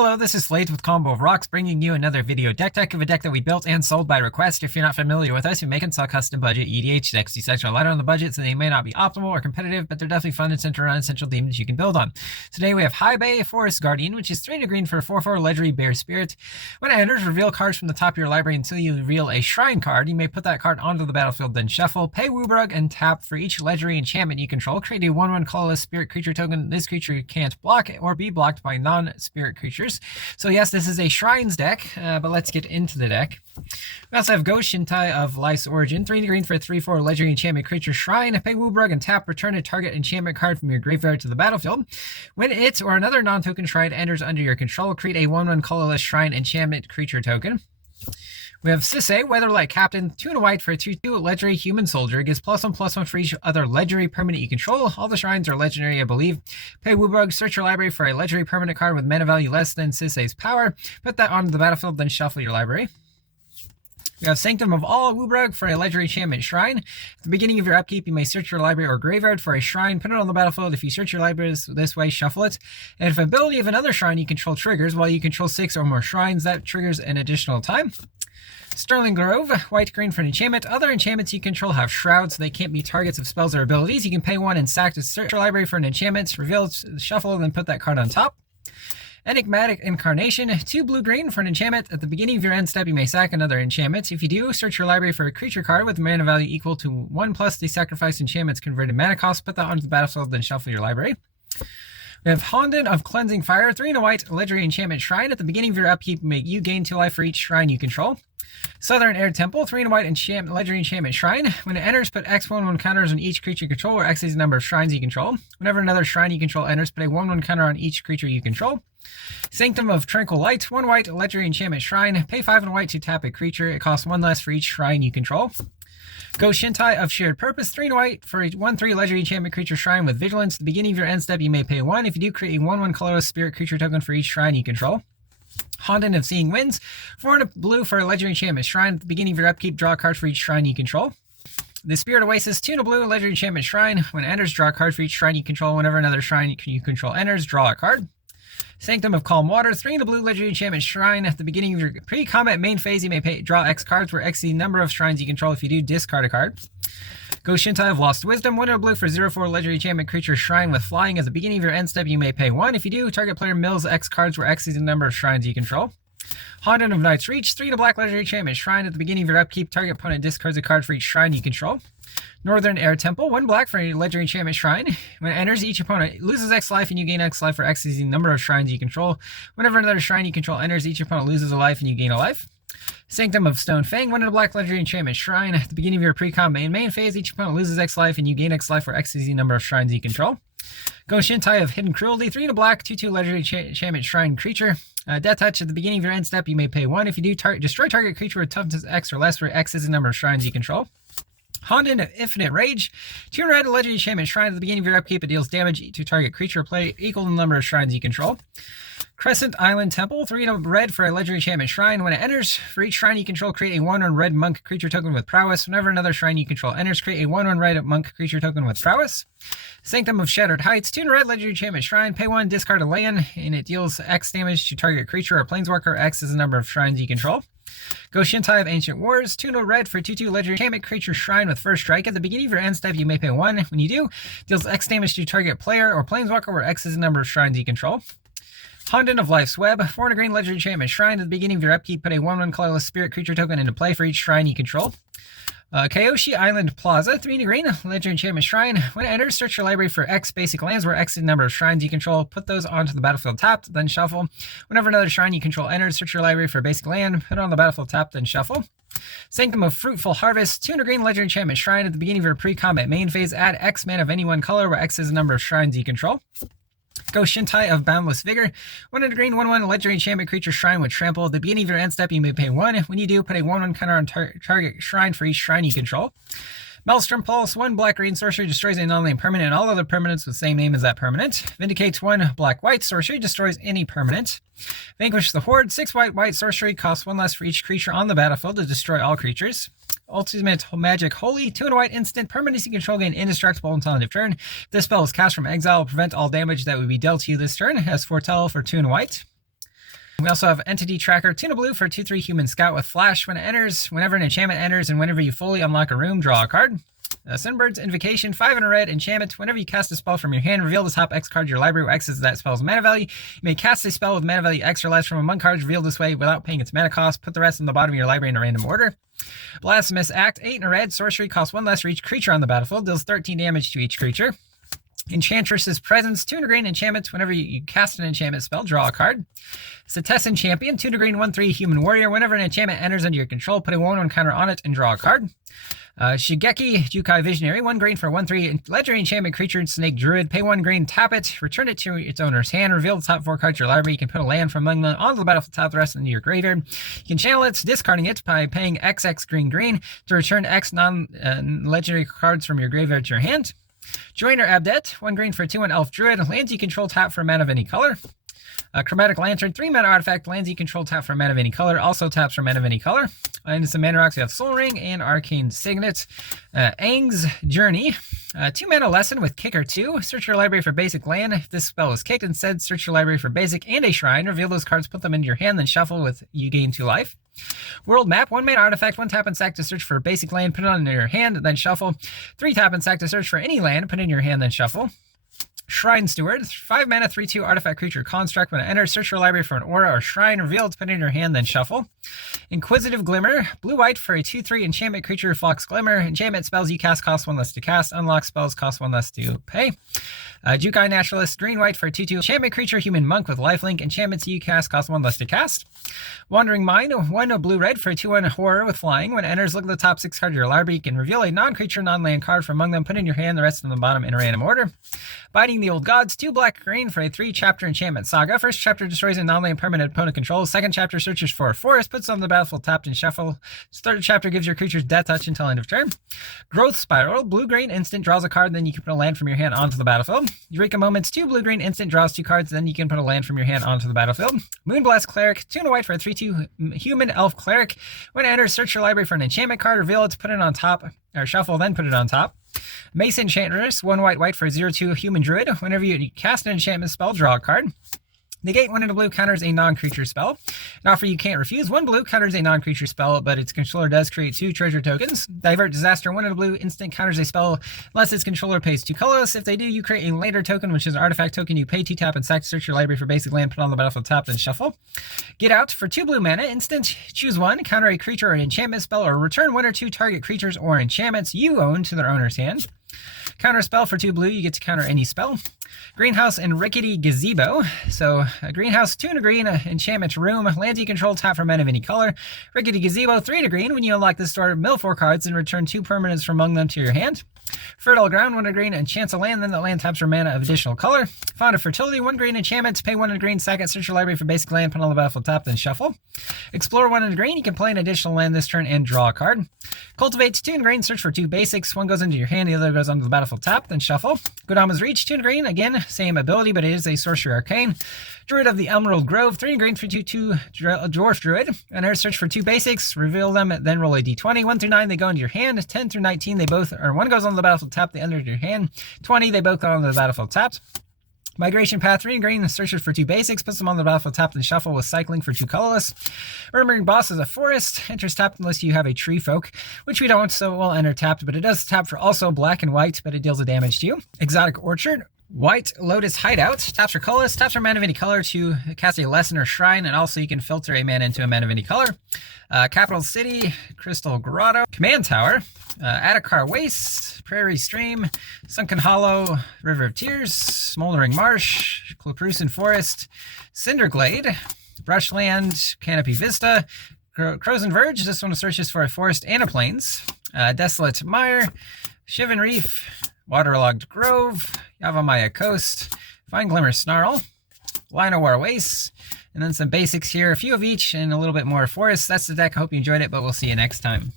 Hello, this is Slade with Combo of Rocks, bringing you another video deck of a deck that we built and sold by request. If you're not familiar with us, we make and sell custom budget EDH decks. These decks are lighter on the budget, so they may not be optimal or competitive, but they're definitely fun and centered around essential demons you can build on. Today we have High Bay Forest Guardian, which is 3 and a green for a 4/4 legendary bear spirit. When it enters, reveal cards from the top of your library until you reveal a shrine card. You may put that card onto the battlefield, then shuffle, pay Woobrug, and tap. For each legendary enchantment you control, create a 1/1 colorless spirit creature token. This creature can't block or be blocked by non-spirit creatures. So yes, this is a Shrines deck, but let's get into the deck. We also have Ghost Shintai of Life's Origin, 3 and a green for a 3/4 legendary enchantment creature shrine. Pay Woobrug and tap, return a target enchantment card from your graveyard to the battlefield. When it or another non-token shrine enters under your control, create a 1/1 colorless shrine enchantment creature token. We have Sisay, Weatherlight Captain, 2 and a white for a 2/2 legendary human soldier. It gives +1/+1 for each other legendary permanent you control. All the shrines are legendary, I believe. Pay Woobrug, search your library for a legendary permanent card with mana value less than Sisay's power. Put that onto the battlefield, then shuffle your library. We have Sanctum of All Woobrug for a legendary enchantment shrine. At the beginning of your upkeep, you may search your library or graveyard for a shrine, put it on the battlefield. If you search your library this way, shuffle it. And if ability of another shrine you control triggers, while you control 6 or more shrines, that triggers an additional time. Sterling Grove, white-green for an enchantment. Other enchantments you control have shrouds, so they can't be targets of spells or abilities. You can pay 1 and sack to search your library for an enchantment, reveal it, shuffle, and then put that card on top. Enigmatic Incarnation, 2 blue-green for an enchantment. At the beginning of your end step, you may sack another enchantment. If you do, search your library for a creature card with mana value equal to 1 plus the sacrificed enchantment's converted mana cost. Put that onto the battlefield, then shuffle your library. We have Honden of Cleansing Fire, 3 and a white legendary enchantment shrine. At the beginning of your upkeep, you gain 2 life for each shrine you control. Southern Air Temple, 3 and a white legendary enchantment shrine. When it enters, put X1/1 counters on each creature you control, where X is the number of shrines you control. Whenever another shrine you control enters, put a 1/1 counter on each creature you control. Sanctum of Tranquil Light, 1 white legendary enchantment shrine. Pay 5 and white to tap a creature. It costs 1 less for each shrine you control. Ghost Shintai of Shared Purpose, 3 and white for a 1/3 legendary enchantment creature shrine with Vigilance. At the beginning of your end step, you may pay 1. If you do, create a 1/1 colorless spirit creature token for each shrine you control. Honden of Seeing Winds, 4 and a blue for a legendary enchantment shrine. At the beginning of your upkeep, draw a card for each shrine you control. The Spirit Oasis, 2 and a blue legendary enchantment shrine. When it enters, draw a card for each shrine you control. Whenever another shrine you control enters, draw a card. Sanctum of Calm Water, 3 and a blue legendary enchantment shrine. At the beginning of your pre-combat main phase, you may draw X cards, where X is the number of shrines you control. If you do, discard a card. Ghost Shintai of Lost Wisdom, 1 and a blue for 0/4 legendary enchantment creature shrine with Flying. At the beginning of your end step, you may pay 1. If you do, target player mills X cards, where X is the number of shrines you control. Honden of Night's Reach, 3 and a black legendary enchantment shrine. At the beginning of your upkeep, target opponent discards a card for each shrine you control. Northern Air Temple, 1 black for a legendary enchantment shrine. When it enters, each opponent loses X life and you gain X life, for X is the number of shrines you control. Whenever another shrine you control enters, each opponent loses a life and you gain a life. Sanctum of Stone Fang, 1 and a black legendary enchantment shrine. At the beginning of your pre-combat main phase, each opponent loses X life and you gain X life, where X is the number of shrines you control. Ghost Shintai of Hidden Cruelty, 3 and a black, 2/2 legendary enchantment shrine creature. Death Touch, at the beginning of your end step, you may pay 1. If you do, destroy target creature with toughness X or less, where X is the number of shrines you control. Honden of Infinite Rage, 2 and red legendary enchantment shrine. At the beginning of your upkeep, it deals damage to target creature or player equal to the number of shrines you control. Crescent Island Temple, 3 and a red for a legendary enchantment shrine. When it enters, for each shrine you control, create a 1/1 red monk creature token with prowess. Whenever another shrine you control enters, create a 1/1 red monk creature token with prowess. Sanctum of Shattered Heights, 2 and a red legendary enchantment shrine. Pay 1, discard a land, and it deals X damage to target creature or planeswalker. X is the number of shrines you control. Ghost Shintai of Ancient Wars, 2 and a red for 2/2 legendary enchantment creature shrine with First Strike. At the beginning of your end step, you may pay 1. When you do, deals X damage to target player or planeswalker, where X is the number of shrines you control. Honden of Life's Web, 4 and a green legendary enchantment shrine. At the beginning of your upkeep, put a 1/1 colorless spirit creature token into play for each shrine you control. Kyoshi Island Plaza, 3 and a green legendary enchantment shrine. When it enters, search your library for X basic lands, where X is the number of shrines you control. Put those onto the battlefield tapped, then shuffle. Whenever another shrine you control enters, search your library for a basic land, put it on the battlefield tapped, then shuffle. Sanctum of Fruitful Harvest, 2 and a green legendary enchantment shrine. At the beginning of your pre-combat main phase, add X mana of any one color, where X is the number of shrines you control. Ghost Shintai of Boundless Vigor, 1 and a green 1/1 legendary enchantment creature shrine with Trample. At the beginning of your end step, you may pay 1. When you do, put a 1/1 counter on target shrine for each shrine you control. Maelstrom Pulse, 1 black-green sorcery, destroys a non-land permanent and all other permanents with the same name as that permanent. Vindicates, 1 black-white sorcery, destroys any permanent. Vanquish the Horde, 6 white sorcery, costs 1 less for each creature on the battlefield to destroy all creatures. Ultimate Magic Holy, 2 and a white instant, permanency control gain indestructible until end of turn. If this spell is cast from exile, will prevent all damage that would be dealt to you this turn. Has Foretell for 2 and white. We also have Entity Tracker, 2 blue for 2/3 Human Scout with Flash. When it enters, whenever an enchantment enters, and whenever you fully unlock a room, draw a card. Sunbird's Invocation, 5 and a red enchantment. Whenever you cast a spell from your hand, reveal the top X card of your library where X is that spell's mana value. You may cast a spell with mana value X or less from among cards revealed this way without paying its mana cost. Put the rest on the bottom of your library in a random order. Blasphemous Act, 8 and a red. Sorcery, costs 1 less for each creature on the battlefield. Deals 13 damage to each creature. Enchantress's Presence, 2 and a green enchantment. Whenever you cast an enchantment spell, draw a card. Setessan Champion, 2 and a green, 1/3 Human Warrior. Whenever an enchantment enters under your control, put a 1/1 counter on it and draw a card. Shigeki Jukai Visionary, 1 green for 1/3 legendary enchantment creature, Snake Druid. Pay 1 green, tap it, return it to its owner's hand, reveal the top 4 cards of your library. You can put a land from among them onto the battlefield, tap the rest into your graveyard. You can channel it, discarding it by paying XX green to return X non-legendary cards from your graveyard to your hand. Joiner Abdet, 1 green for 2/1 Elf Druid. Lands you control, tap for a mana of any color. Chromatic Lantern, 3 mana artifact. Lands you control, tap for a mana of any color. Also taps for mana of any color. And some mana rocks, we have Soul Ring and Arcane Signet. Aang's Journey, 2 mana lesson with Kicker 2. Search your library for basic land. If this spell is kicked, instead search your library for basic and a shrine. Reveal those cards, put them into your hand, then shuffle with you gain 2 life. World Map, 1 mana artifact, 1 tap and sack to search for a basic land, put it on your hand, then shuffle. 3 tap and sack to search for any land, put it in your hand, then shuffle. Shrine Steward, 5 mana, 3/2 artifact creature construct. When it enters, search your library for an aura or shrine, reveal it, put it in your hand, then shuffle. Inquisitive Glimmer, blue-white for a 2/3 enchantment creature, Fox Glimmer. Enchantment spells you cast cost 1 less to cast. Unlock spells cost 1 less to pay. Jukai Naturalist, green-white for a 2/2 enchantment creature, Human Monk with lifelink. Enchantments you cast cost 1 less to cast. Wandering Mind, 1 blue-red for a 2/1 horror with flying. When it enters, look at the top 6 cards of your library. You can reveal a non-creature, non-land card from among them, put it in your hand, the rest from the bottom in a random order. Biting the Old Gods, 2 black-green for a 3-chapter enchantment saga. First chapter destroys a non-land permanent opponent controls. Second chapter searches for a forest, puts it on the battlefield tapped and shuffle. Third chapter gives your creatures death touch until end of turn. Growth Spiral, blue-green instant draws a card, then you can put a land from your hand onto the battlefield. Eureka Moments, 2 blue-green instant draws 2 cards, then you can put a land from your hand onto the battlefield. Moonblast Cleric, 2 and a white for a 3/2 human elf cleric. When it enters, search your library for an enchantment card, reveal it, put it on top, or shuffle, then put it on top. Mace Enchantress, 1 white for a 0/2 human druid. Whenever you cast an enchantment spell, draw a card. Negate 1 and a blue counters a non-creature spell. An offer you can't refuse. 1 blue counters a non-creature spell, but its controller does create 2 treasure tokens. Divert Disaster, 1 and a blue instant counters a spell unless its controller pays 2 colorless. If they do, you create a later token, which is an artifact token. You pay 2 tap and sack to search your library for basic land, put on the battlefield tapped and shuffle. Get Out, for 2 blue mana, instant, choose 1, counter a creature or an enchantment spell, or return 1 or 2 target creatures or enchantments you own to their owner's hand. Counter spell, for 2 blue, you get to counter any spell. Greenhouse and Rickety Gazebo. So, a greenhouse, 2 and a green, enchantment room. Lands you control, tap for mana of any color. Rickety Gazebo, 3 and a green. When you unlock this store, mill 4 cards and return 2 permanents from among them to your hand. Fertile Ground, 1 and a green, enchants a land, then that land taps for mana of additional color. Font of Fertility, 1 green enchantment, pay 1 and a green, sack it, search your library for basic land, put on the battlefield tap, then shuffle. Explore, 1 and a green, you can play an additional land this turn and draw a card. Cultivate, 2 and green, search for 2 basics, 1 goes into your hand, the other goes onto the battlefield tap, then shuffle. Godama's Reach, 2 and green, again, same ability, but it is a sorcery arcane. Druid of the Emerald Grove, 3 and green for 2/2 Dwarf Druid. And here, search for 2 basics, reveal them, then roll a d20. 1 through 9, they go into your hand. 10 through 19, they both, or 1 goes on the battlefield tap, they enter your hand. 20, they both go on the battlefield tapped. Migration Path, 3 and green, searches for 2 basics, puts them on the battlefield tapped and shuffle with cycling for 2 colorless. Murmuring Boss is a forest, enters tapped unless you have a tree folk, which we don't, so it will enter tapped, but it does tap for also black and white, but it deals a damage to you. Exotic Orchard, White Lotus Hideout, taps for colorless, taps for mana of any color to cast a lesson or shrine, and also you can filter a mana into a mana of any color. Capital City, Crystal Grotto, Command Tower, Attakar Waste, Prairie Stream, Sunken Hollow, River of Tears, Smoldering Marsh, Cloprusan Forest, Cinderglade, Brushland, Canopy Vista, Crozen Verge, this one searches for a forest and a plains, Desolate Mire, Shivan Reef, Waterlogged Grove, Yavamaya Coast, Fine Glimmer Snarl, Lionowar Waste, and then some basics here, a few of each, and a little bit more forest. That's the deck. I hope you enjoyed it, but we'll see you next time.